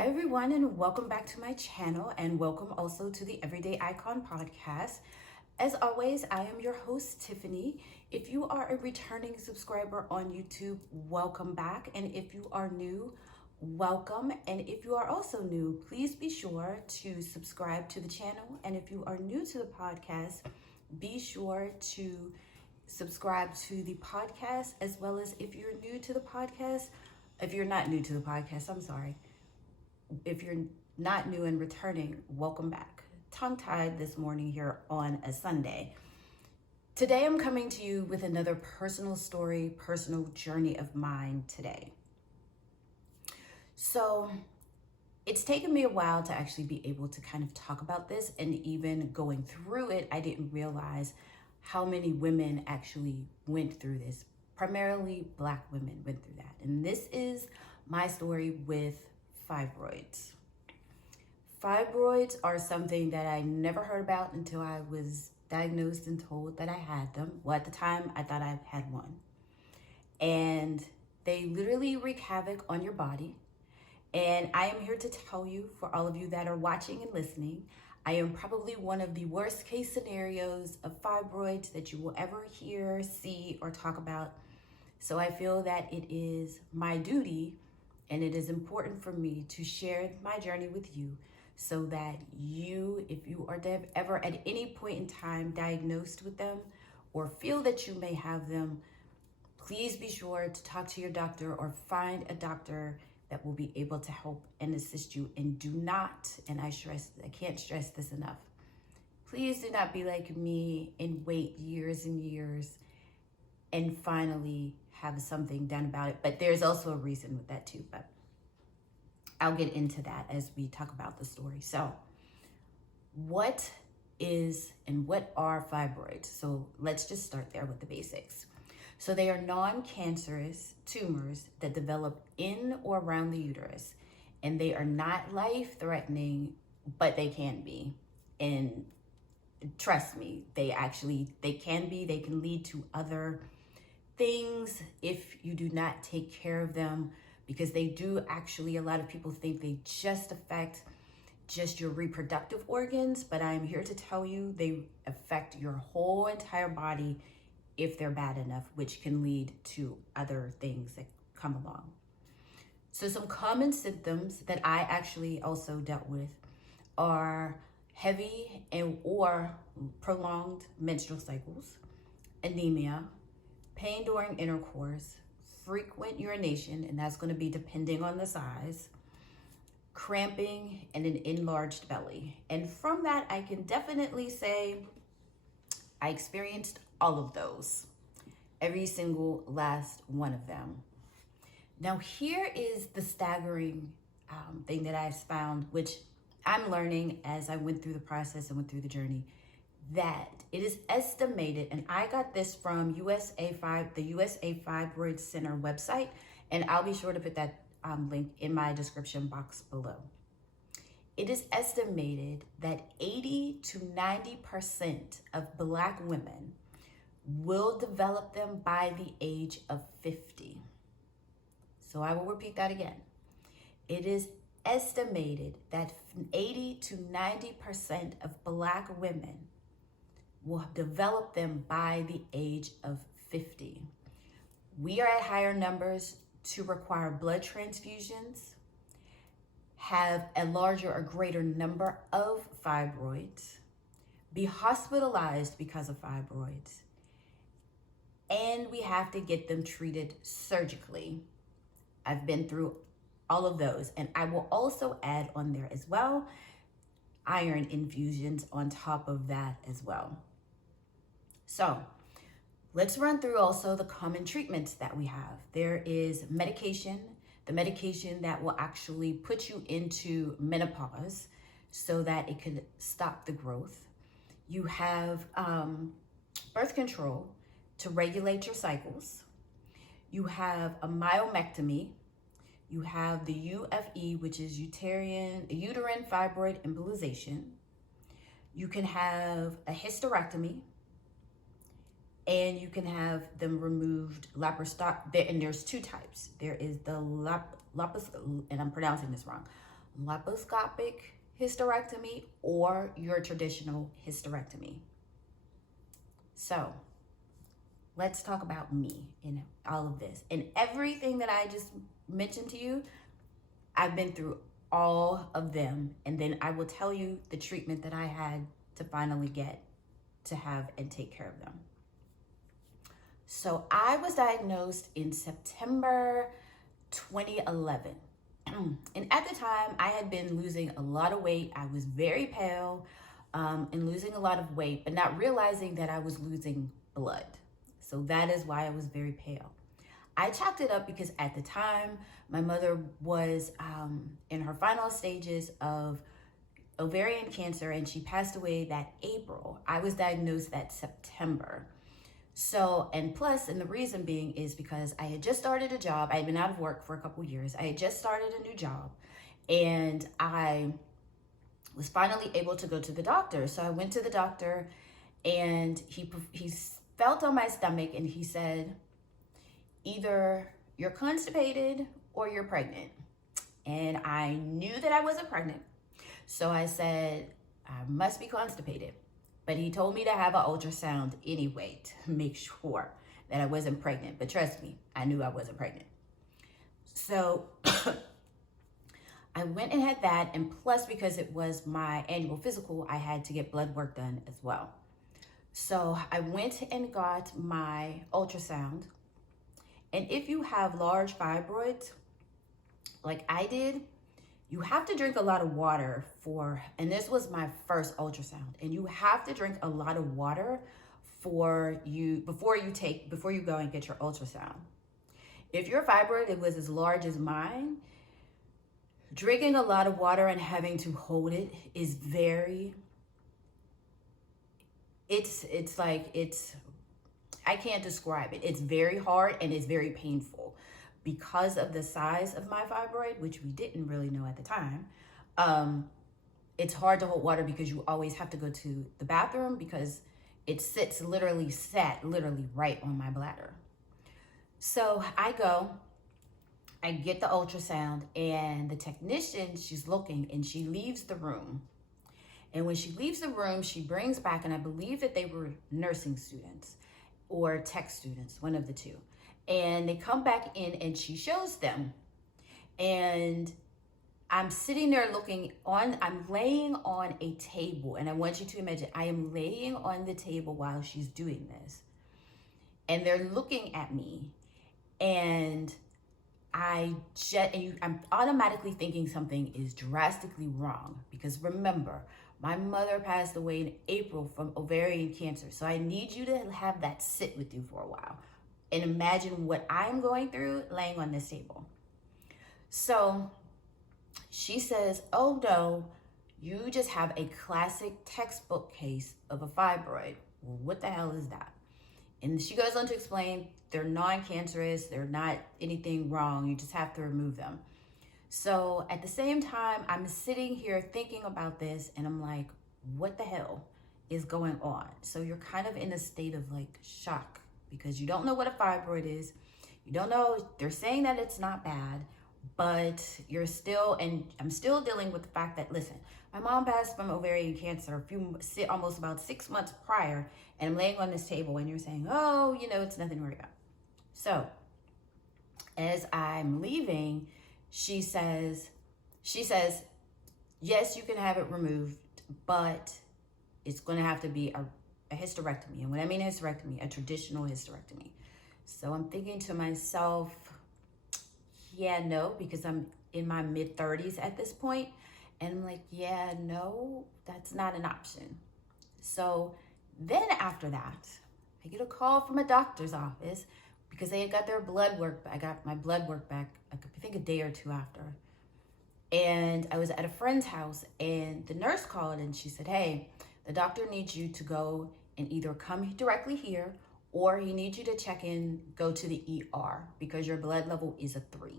Hi everyone, and welcome back to my channel, and welcome also to the Everyday Icon podcast. As always, I am your host, Tiffany. If you are a returning subscriber on YouTube, welcome back. And if you are new, welcome. And if you are also new, please be sure to subscribe to the channel. And if you are new to the podcast, be sure to subscribe to the podcast, as well as if you're new to the podcast, if you're not new to the podcast, I'm sorry. If you're not new and returning, welcome back. Tongue-tied this morning here on a Sunday. Today I'm coming to you with another personal story, personal journey of mine today. So it's taken me a while to actually be able to kind of talk about this, and even going through it, I didn't realize how many women actually went through this. Primarily Black women went through that. And this is my story with fibroids. Fibroids are something that I never heard about until I was diagnosed and told that I had them. Well, at the time, I thought I had one. And they literally wreak havoc on your body. And I am here to tell you, for all of you that are watching and listening, I am probably one of the worst case scenarios of fibroids that you will ever hear, see, or talk about. So I feel that it is my duty, and it is important for me to share my journey with you, so that you, if you are ever at any point in time diagnosed with them or feel that you may have them, please be sure to talk to your doctor or find a doctor that will be able to help and assist you. And do not, and I can't stress this enough, please do not be like me and wait years and years and finally have something done about it. But there's also a reason with that too, but I'll get into that as we talk about the story. So what is and what are fibroids? So let's just start there with the basics. So they are non-cancerous tumors that develop in or around the uterus, and they are not life-threatening, but they can be. And trust me, they can be. They can lead to other things if you do not take care of them, because they do actually, a lot of people think they just affect just your reproductive organs, but I'm here to tell you they affect your whole entire body if they're bad enough, which can lead to other things that come along. So some common symptoms that I actually also dealt with are heavy or prolonged menstrual cycles, anemia, pain during intercourse, frequent urination, and that's going to be depending on the size, cramping, and an enlarged belly. And from that, I can definitely say I experienced all of those, every single last one of them. Now, here is the staggering thing that I found, which I'm learning as I went through the process and went through the journey, that it is estimated, and I got this from the USA Fibroid Center website, and I'll be sure to put that link in my description box below. It is estimated that 80 to 90% of Black women will develop them by the age of 50. So I will repeat that again. It is estimated that 80 to 90% of Black women will develop them by the age of 50. We are at higher numbers to require blood transfusions, have a larger or greater number of fibroids, be hospitalized because of fibroids, and we have to get them treated surgically. I've been through all of those, and I will also add on there as well iron infusions on top of that as well. So let's run through also the common treatments that we have. There is medication, the medication that will actually put you into menopause so that it could stop the growth. You have birth control to regulate your cycles. You have a myomectomy. You have the UFE, which is uterine fibroid embolization. You can have a hysterectomy, and you can have them removed laparoscopically. And there's two types. There is the and I'm pronouncing this wrong, laparoscopic hysterectomy or your traditional hysterectomy. So let's talk about me in all of this. And everything that I just mentioned to you, I've been through all of them. And then I will tell you the treatment that I had to finally get to have and take care of them. So I was diagnosed in September 2011. And at the time, I had been losing a lot of weight. I was very pale and losing a lot of weight, but not realizing that I was losing blood. So that is why I was very pale. I chalked it up because at the time, my mother was in her final stages of ovarian cancer, and she passed away that April. I was diagnosed that September. So, and plus, and the reason being is because I had just started a job. I had been out of work for a couple years. I had just started a new job, and I was finally able to go to the doctor. So I went to the doctor, and he felt on my stomach, and he said, either you're constipated or you're pregnant. And I knew that I wasn't pregnant. So I said, I must be constipated. But he told me to have an ultrasound anyway to make sure that I wasn't pregnant. But trust me, I knew I wasn't pregnant. So I went and had that. And plus, because it was my annual physical, I had to get blood work done as well. So I went and got my ultrasound. And if you have large fibroids, like I did, you have to drink a lot of water and this was my first ultrasound, and you have to drink a lot of water before you go and get your ultrasound. If your fibroid was as large as mine, drinking a lot of water and having to hold it is I can't describe it. It's very hard and it's very painful. Because of the size of my fibroid, which we didn't really know at the time, it's hard to hold water because you always have to go to the bathroom because it sat literally right on my bladder. So I get the ultrasound, and the technician, she's looking, and she leaves the room. And when she leaves the room, she brings back, and I believe that they were nursing students or tech students, one of the two. And they come back in and she shows them. And I'm sitting there I'm laying on a table. And I want you to imagine, I am laying on the table while she's doing this. And they're looking at me. And I'm automatically thinking something is drastically wrong. Because remember, my mother passed away in April from ovarian cancer. So I need you to have that sit with you for a while. And imagine what I'm going through laying on this table. So she says, oh no, you just have a classic textbook case of a fibroid. Well, what the hell is that? And she goes on to explain they're non-cancerous, they're not anything wrong, you just have to remove them. So at the same time, I'm sitting here thinking about this, and I'm like, what the hell is going on? So you're kind of in a state of like shock, because you don't know what a fibroid is. You don't know, they're saying that it's not bad, but I'm still dealing with the fact that, listen, my mom passed from ovarian cancer almost about 6 months prior, and I'm laying on this table and you're saying, oh, it's nothing to worry about. So as I'm leaving, she says, yes, you can have it removed, but it's going to have to be a hysterectomy. And when I mean hysterectomy, a traditional hysterectomy. So I'm thinking to myself, yeah, no, because I'm in my mid-30s at this point. And I'm like, yeah, no, that's not an option. So then after that, I get a call from a doctor's office because they had got their blood work. I got my blood work back, I think a day or two after. And I was at a friend's house, and the nurse called and she said, hey, the doctor needs you to go and either come directly here, or he needs you to go to the ER because your blood level is a 3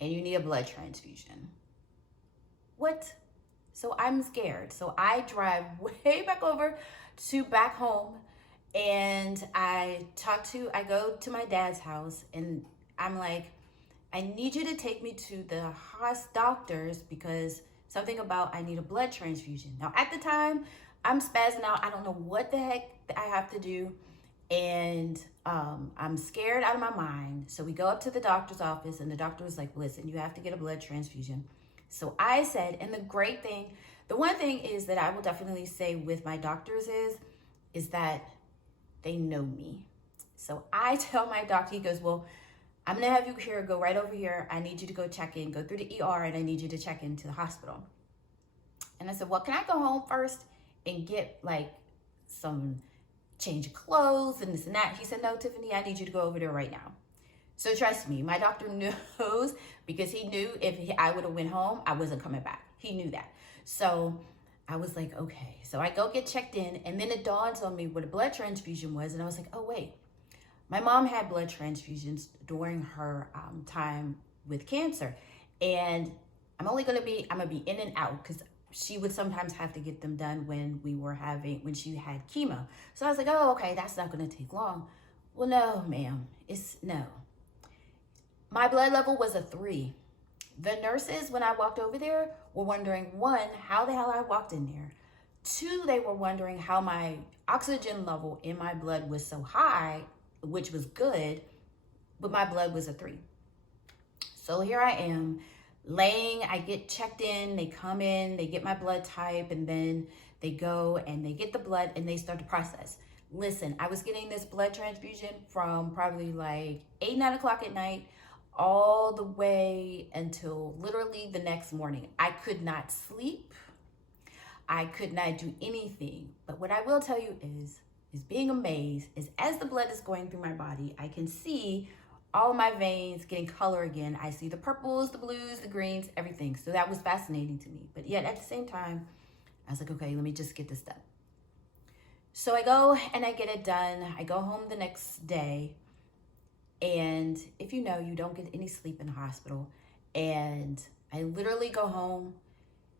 and you need a blood transfusion. What? So I'm scared. So I drive way back home, and I go to my dad's house, and I'm like, I need you to take me to the doctors because something about I need a blood transfusion. Now, at the time, I'm spazzing out. I don't know what the heck I have to do. And I'm scared out of my mind. So we go up to the doctor's office, and the doctor was like, listen, you have to get a blood transfusion. So I said, and the one thing is that I will definitely say with my doctors is that they know me. So I tell my doctor, he goes, well, I'm gonna have you here, go right over here. I need you to go check in, go through the ER, and I need you to check into the hospital. And I said, well, can I go home first and get like some change of clothes and this and that? He said, no, Tiffany, I need you to go over there right now. So trust me, my doctor knows, because he knew if I would have went home, I wasn't coming back. He knew that. So I was like, okay. So I go get checked in, and then it dawns on me what a blood transfusion was. And I was like, oh, wait. My mom had blood transfusions during her time with cancer. And I'm gonna be in and out because she would sometimes have to get them done when she had chemo. So I was like, oh, okay, that's not gonna take long. Well, no, ma'am, no. My blood level was a 3. The nurses, when I walked over there, were wondering, 1, how the hell I walked in there. 2, they were wondering how my oxygen level in my blood was so high, which was good, but my blood was a 3. So here I am, I get checked in, they come in, they get my blood type, and then they go and they get the blood and they start the process. Listen, I was getting this blood transfusion from probably like 8, 9 o'clock at night all the way until literally the next morning. I could not sleep. I could not do anything. But what I will tell you is being amazed is as the blood is going through my body, I can see all my veins getting color again. I see the purples, the blues, the greens, everything. So that was fascinating to me. But yet at the same time, I was like, okay, let me just get this done. So I go and I get it done. I go home the next day. And if you know, you don't get any sleep in the hospital. And I literally go home.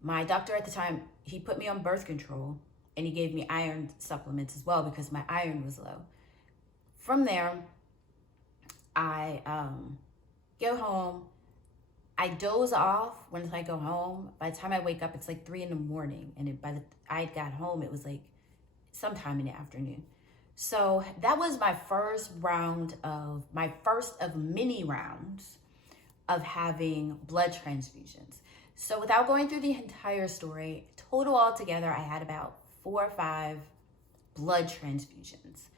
My doctor at the time, he put me on birth control, and he gave me iron supplements as well because my iron was low. From there, I go home. I doze off when I go home. By the time I wake up, it's like 3 in the morning. And I got home, it was like sometime in the afternoon. So that was my first of many rounds of having blood transfusions. So without going through the entire story, total altogether, I had about 4 or 5 blood transfusions.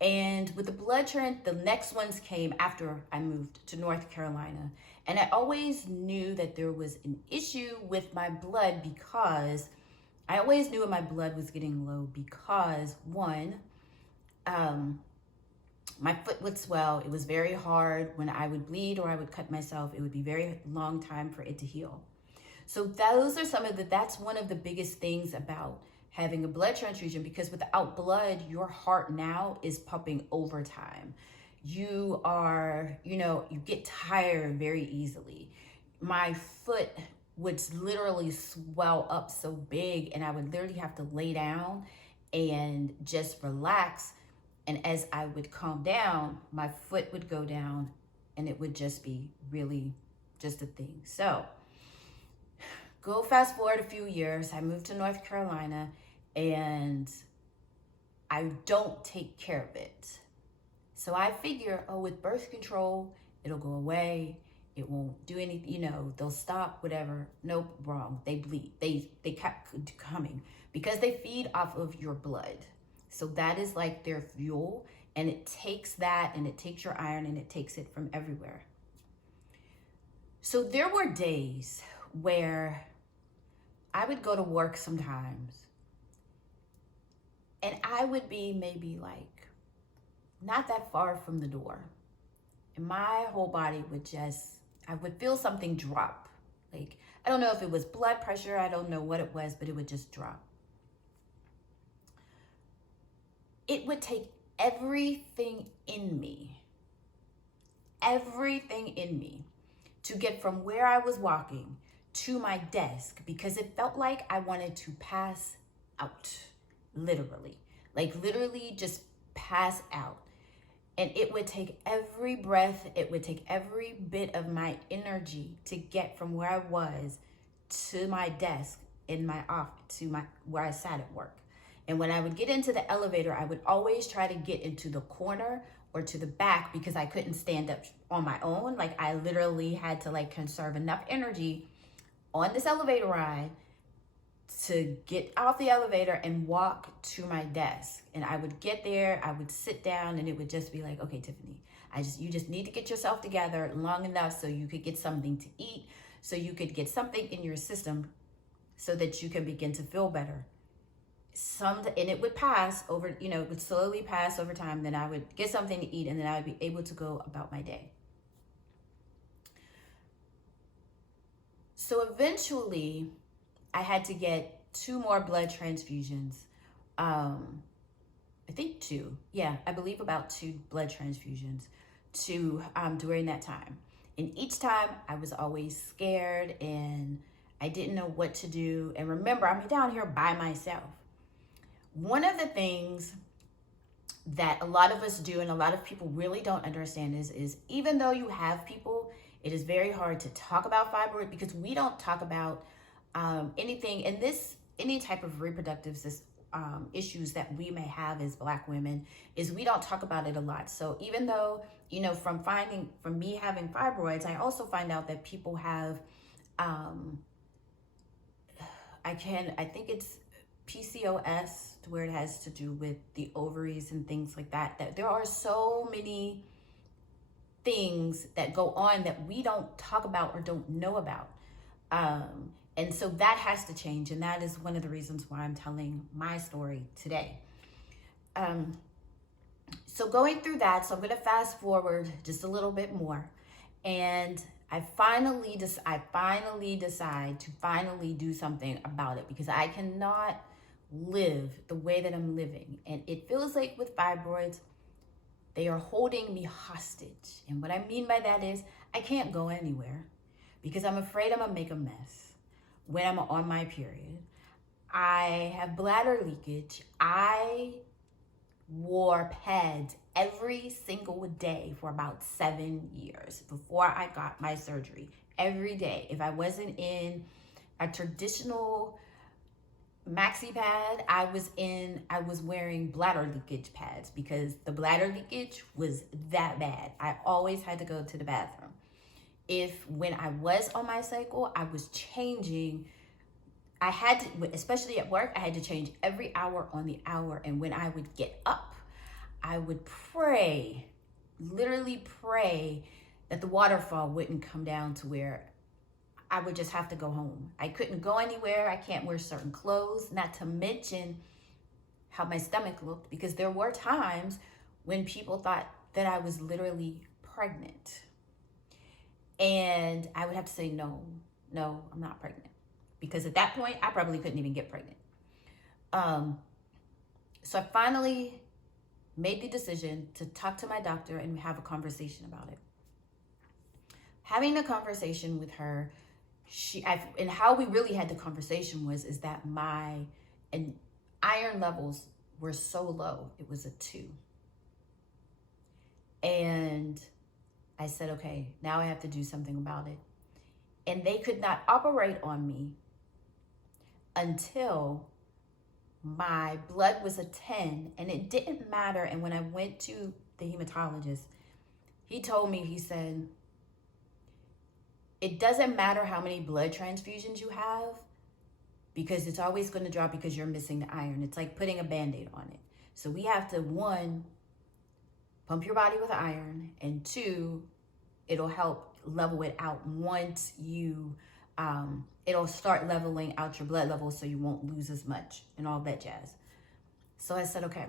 And with the next ones came after I moved to North Carolina. And I always knew that there was an issue with my blood because I always knew my blood was getting low because 1, my foot would swell. It was very hard when I would bleed or I would cut myself. It would be very long time for it to heal. So that's one of the biggest things about having a blood transfusion, because without blood, your heart now is pumping overtime. You get tired very easily. My foot would literally swell up so big, and I would literally have to lay down and just relax. And as I would calm down, my foot would go down, and it would just be really just a thing. So go fast forward a few years, I moved to North Carolina, and I don't take care of it. So I figure, with birth control, it'll go away. It won't do anything, they'll stop, whatever. Nope, wrong. They bleed. They kept coming because they feed off of your blood. So that is like their fuel, and it takes that, and it takes your iron, and it takes it from everywhere. So there were days where I would go to work sometimes, and I would be maybe like not that far from the door, and my whole body I would feel something drop. Like, I don't know if it was blood pressure, I don't know what it was, but it would just drop. It would take everything in me to get from where I was walking to my desk, because it felt like I wanted to pass out, literally just pass out. And it would take every breath, it would take every bit of my energy to get from where I was to my desk in my office, to where I sat at work. And when I would get into the elevator, I would always try to get into the corner or to the back because I couldn't stand up on my own. Like, I literally had to like conserve enough energy on this elevator ride to get off the elevator and walk to my desk. And I would get there, I would sit down, and it would just be like, okay, Tiffany, you just need to get yourself together long enough so you could get something to eat, so you could get something in your system so that you can begin to feel better. And it would pass over, it would slowly pass over time. Then I would get something to eat, and then I would be able to go about my day. So eventually, I had to get 2 more blood transfusions. I think 2. Yeah, I believe about 2 blood transfusions during that time. And each time I was always scared and I didn't know what to do. And remember, I'm down here by myself. One of the things that a lot of us do and a lot of people really don't understand is even though you have people, it is very hard to talk about fibroid because we don't talk about anything in this, any type of reproductive issues that we may have as Black women, is we don't talk about it a lot. So even though, from me having fibroids, I also find out that people have, I think it's PCOS, where it has to do with the ovaries and things like that, that there are so many things that go on that we don't talk about or don't know about. And so that has to change. And that is one of the reasons why I'm telling my story today. So going through that, so I'm going to fast forward just a little bit more. And I finally decide to finally do something about it because I cannot live the way that I'm living. And it feels like with fibroids, they are holding me hostage. And what I mean by that is I can't go anywhere because I'm afraid I'm going to make a mess when I'm on my period. I have bladder leakage. I wore pads every single day for about 7 years before I got my surgery. Every day. If I wasn't in a traditional maxi pad, I was wearing bladder leakage pads because the bladder leakage was that bad. I always had to go to the bathroom. When I was on my cycle, I was changing. I had to, especially at work, I had to change every hour on the hour. And when I would get up, I would pray, literally pray that the waterfall wouldn't come down to where I would just have to go home. I couldn't go anywhere. I can't wear certain clothes, not to mention how my stomach looked, because there were times when people thought that I was literally pregnant. And I would have to say, no, I'm not pregnant. Because at that point, I probably couldn't even get pregnant. So I finally made the decision to talk to my doctor and have a conversation about it. Having a conversation with her, and how we really had the conversation is that my iron levels were so low. It was a 2. And I said, okay, now I have to do something about it. And they could not operate on me until my blood was a 10, and it didn't matter. And when I went to the hematologist, he told me, he said, it doesn't matter how many blood transfusions you have because it's always going to drop because you're missing the iron. It's like putting a Band-Aid on it. So we have to, 1, pump your body with iron, and 2, it'll help level it out once you, it'll start leveling out your blood levels so you won't lose as much and all that jazz. So I said, okay.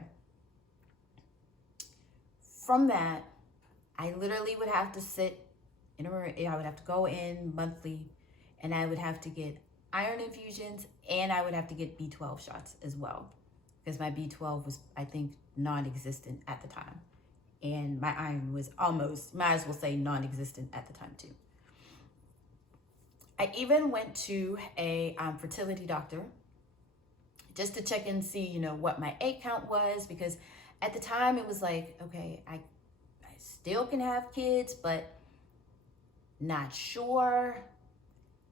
From that, I literally would have to sit in a room. I would have to go in monthly, and I would have to get iron infusions, and I would have to get B12 shots as well, because my B12 was, I think, non-existent at the time. And my iron was almost, might as well say, non-existent at the time too. I even went to a fertility doctor just to check and see, what my egg count was, because at the time it was like, okay, still can have kids, but not sure.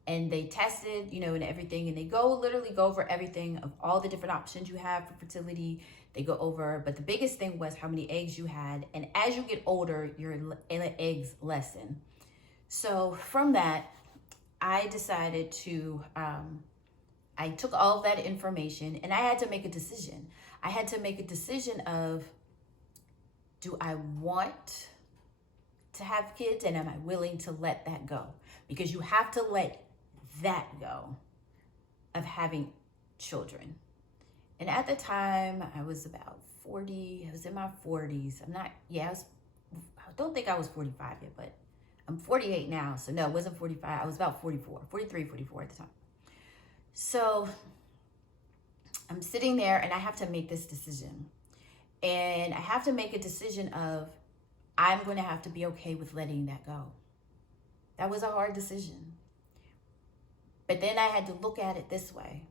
And they tested, and everything, and they literally go over everything of all the different options you have for fertility. They go over, but the biggest thing was how many eggs you had. And as you get older, your eggs lessen. So from that, I decided to, I took all of that information and I had to make a decision. I had to make a decision of, do I want to have kids, and am I willing to let that go? Because you have to let that go of having children. And at the time, I was about 40. I was in my 40s. I don't think I was 45 yet, but I'm 48 now. So no, it wasn't 45. I was about 44, 43, 44 at the time. So I'm sitting there and I have to make this decision. And I have to make a decision of, I'm going to have to be okay with letting that go. That was a hard decision. But then I had to look at it this way.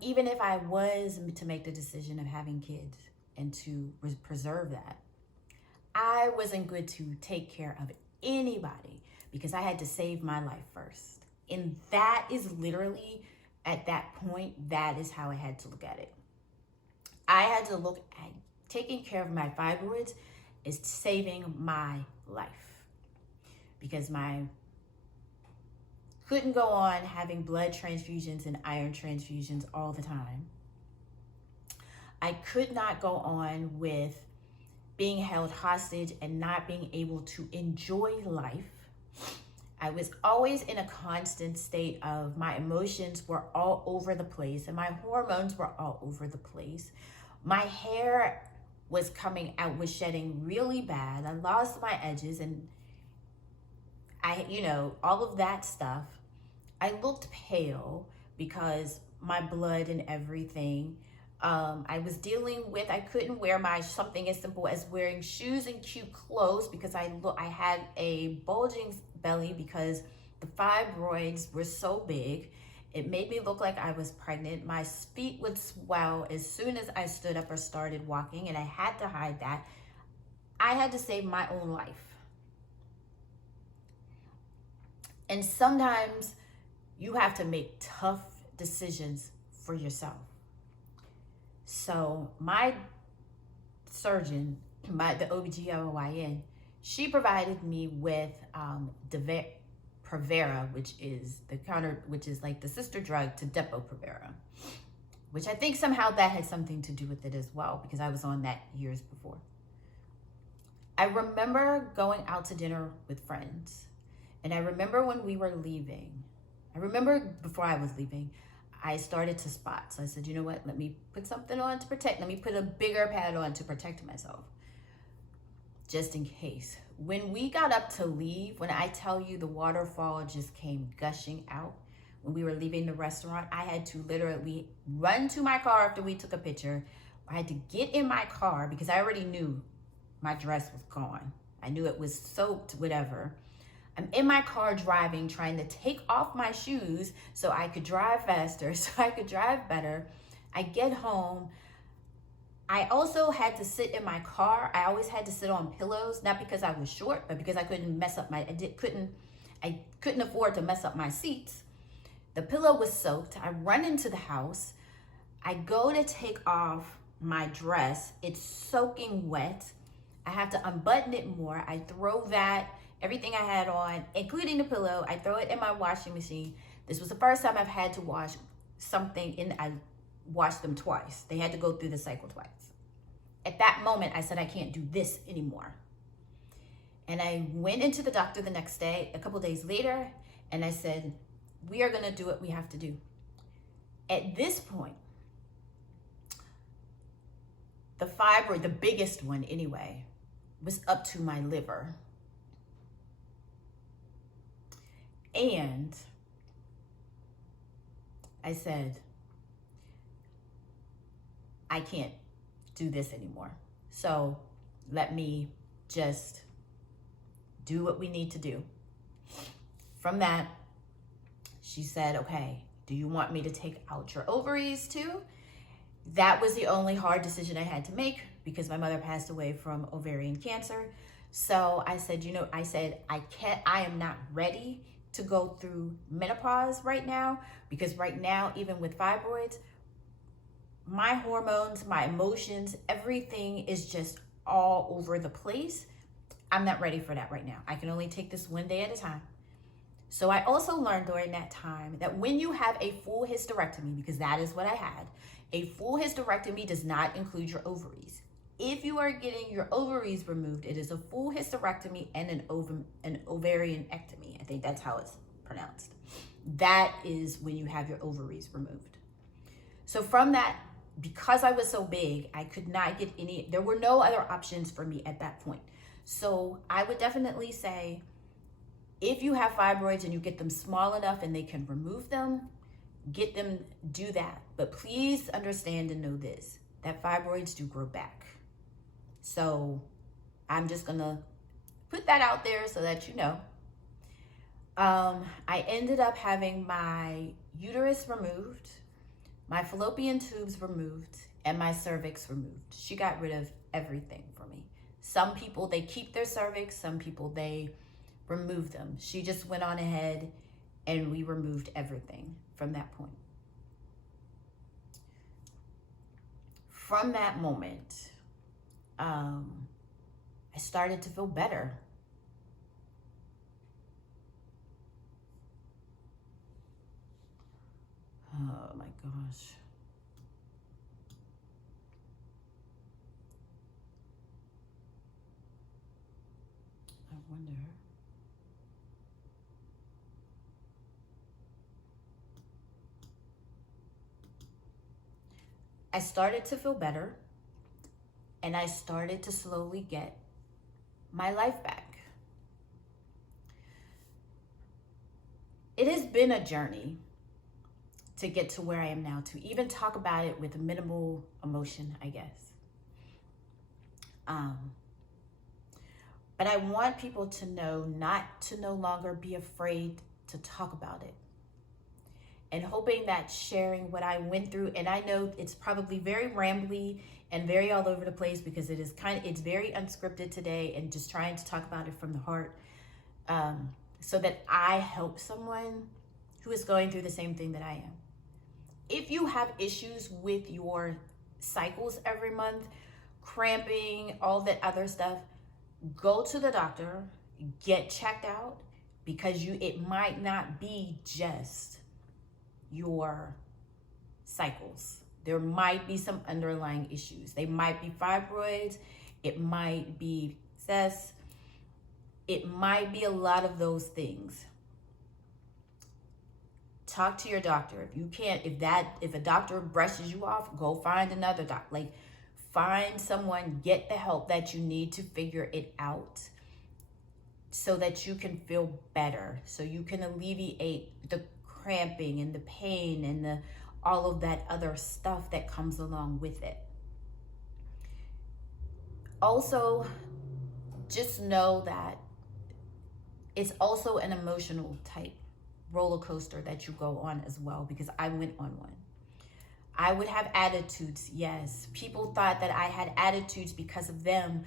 Even if I was to make the decision of having kids and to preserve that, I wasn't good to take care of anybody because I had to save my life first. And that is literally, at that point, that is how I had to look at it. I had to look at taking care of my fibroids is saving my life, because couldn't go on having blood transfusions and iron transfusions all the time. I could not go on with being held hostage and not being able to enjoy life. I was always in a constant state of, my emotions were all over the place and my hormones were all over the place. My hair was shedding really bad. I lost my edges and all of that stuff. I looked pale because my blood and everything. I was dealing with, I couldn't wear something as simple as wearing shoes and cute clothes because I had a bulging belly because the fibroids were so big. It made me look like I was pregnant. My feet would swell as soon as I stood up or started walking, and I had to hide that. I had to save my own life. And sometimes you have to make tough decisions for yourself. So my surgeon, the OBGYN, she provided me with Provera, which is like the sister drug to Depo-Provera, which I think somehow that had something to do with it as well, because I was on that years before. I remember going out to dinner with friends, and I remember when we were leaving, before I was leaving, I started to spot. So I said, you know what, let me put something on to protect, let me put a bigger pad on to protect myself, just in case. When we got up to leave, when I tell you the waterfall just came gushing out, when we were leaving the restaurant, I had to literally run to my car after we took a picture. I had to get in my car because I already knew my dress was gone. I knew it was soaked, whatever. I'm in my car driving, trying to take off my shoes so I could drive faster, so I could drive better. I get home. I also had to sit in my car. I always had to sit on pillows, not because I was short, but because I couldn't I couldn't afford to mess up my seats. The pillow was soaked. I run into the house. I go to take off my dress. It's soaking wet. I have to unbutton it more. I throw everything I had on, including the pillow, I throw it in my washing machine. This was the first time I've had to wash something, I washed them twice. They had to go through the cycle twice. At that moment, I said, I can't do this anymore. And I went into the doctor the next day, a couple days later, and I said, we are gonna do what we have to do. At this point, the fibroid, the biggest one anyway, was up to my liver. And I said, I can't do this anymore. So let me just do what we need to do. From that, she said, okay, do you want me to take out your ovaries too? That was the only hard decision I had to make, because my mother passed away from ovarian cancer. So I said, I am not ready to go through menopause right now, because right now, even with fibroids, my hormones, my emotions, everything is just all over the place. I'm not ready for that right now. I can only take this one day at a time. So I also learned during that time that when you have a full hysterectomy, because that is what I had, a full hysterectomy does not include your ovaries. If you are getting your ovaries removed, it is a full hysterectomy and an ovarianectomy. I think that's how it's pronounced. That is when you have your ovaries removed. So from that, because I was so big, I could not get there were no other options for me at that point. So I would definitely say, if you have fibroids and you get them small enough and they can remove them, get them, do that. But please understand and know this, that fibroids do grow back. So I'm just gonna put that out there so that you know. I ended up having my uterus removed, my fallopian tubes removed, and my cervix removed. She got rid of everything for me. Some people, they keep their cervix. Some people, they remove them. She just went on ahead and we removed everything from that point. From that moment, I started to feel better. Oh my gosh. I wonder. I started to feel better, and I started to slowly get my life back. It has been a journey to get to where I am now, to even talk about it with minimal emotion, I guess. But I want people to know not to no longer be afraid to talk about it. And hoping that sharing what I went through, and I know it's probably very rambly and very all over the place, because it's very unscripted today, and just trying to talk about it from the heart, so that I help someone who is going through the same thing that I am. If you have issues with your cycles every month, cramping, all that other stuff, go to the doctor, get checked out, because it might not be just your cycles. There might be some underlying issues. They might be fibroids, it might be cysts, it might be a lot of those things. Talk to your doctor. If you can't, if a doctor brushes you off, go find another doctor. Like, find someone, get the help that you need to figure it out, so that you can feel better, so you can alleviate the cramping and the pain and all of that other stuff that comes along with it. Also, just know that it's also an emotional type roller coaster that you go on as well, because I went on one. I would have attitudes, yes. People thought that I had attitudes because of them,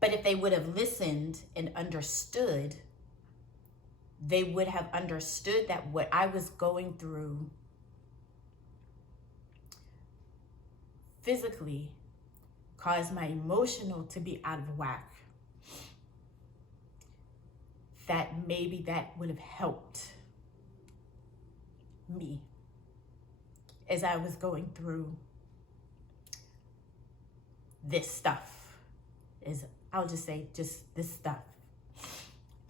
but if they would have listened and understood, they would have understood that what I was going through physically caused my emotional to be out of whack. That maybe that would have helped me as I was going through this stuff. I'll just say just this stuff.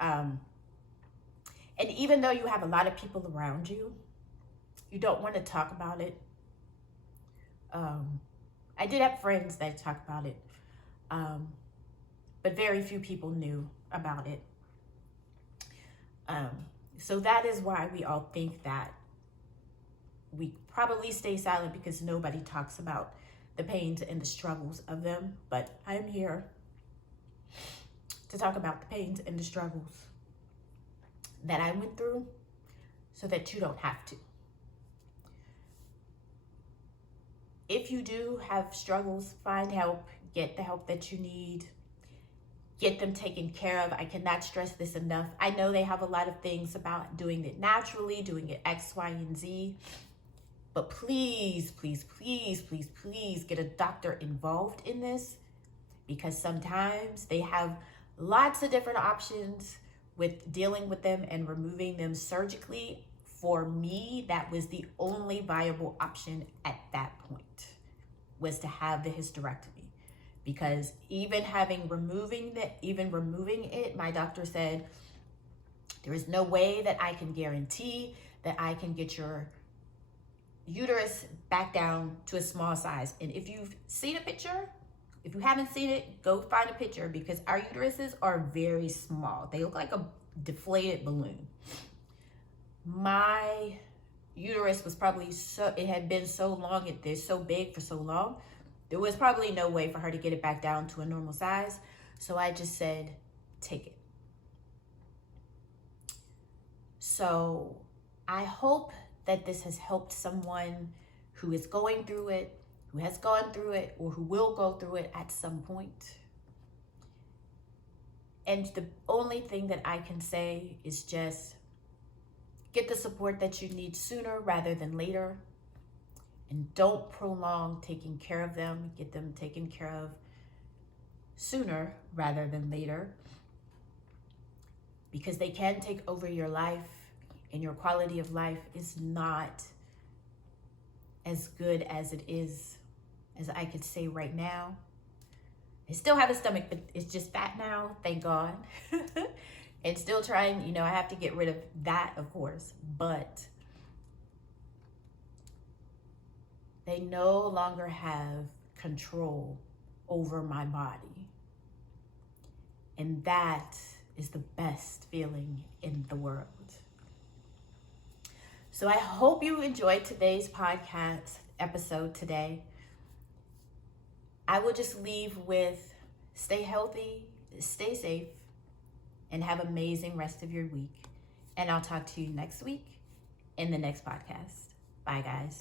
And even though you have a lot of people around you, you don't want to talk about it. I did have friends that talked about it, but very few people knew about it. So that is why we all think that we probably stay silent, because nobody talks about the pains and the struggles of them. But I'm here to talk about the pains and the struggles that I went through, so that you don't have to. if you do have struggles, find help, get the help that you need, get them taken care of. I cannot stress this enough. I know they have a lot of things about doing it naturally, doing it X, Y, and Z, but please, please, please, please, please get a doctor involved in this, because sometimes they have lots of different options with dealing with them and removing them surgically. For me, that was the only viable option at that point, was to have the hysterectomy. Because even removing it, my doctor said, there is no way that I can guarantee that I can get your uterus back down to a small size. And if you've seen a picture, if you haven't seen it, go find a picture, because our uteruses are very small. They look like a deflated balloon. My uterus was probably it had been so long, they're so big for so long, there was probably no way for her to get it back down to a normal size. So I just said, take it. So I hope that this has helped someone who is going through it, who has gone through it, or who will go through it at some point. And the only thing that I can say is just get the support that you need sooner rather than later. And don't prolong taking care of them. Get them taken care of sooner rather than later, because they can take over your life, and your quality of life is not as good as it is, as I could say right now. I still have a stomach, but it's just fat now, thank God. And still trying, I have to get rid of that, of course, but they no longer have control over my body. And that is the best feeling in the world. So I hope you enjoyed today's podcast episode today. I will just leave with stay healthy, stay safe, and have an amazing rest of your week. And I'll talk to you next week in the next podcast. Bye, guys.